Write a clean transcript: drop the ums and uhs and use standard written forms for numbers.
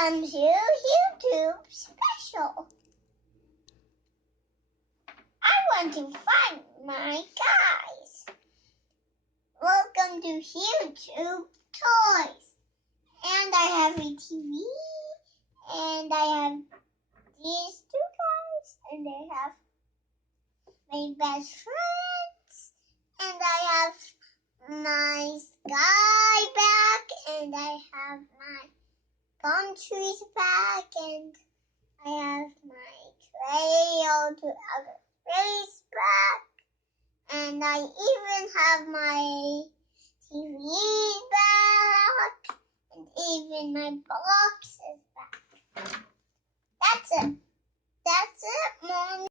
Welcome to HughTube special. I want to find my guys. Welcome to HughTube Toys. And I have a TV. And I have these two guys. And I have my best friends. And I have my sky back. And I have my palm trees back, and I have my trail to outer space back, and I even have my TV back, and even my boxes back. That's it. That's it, Mom.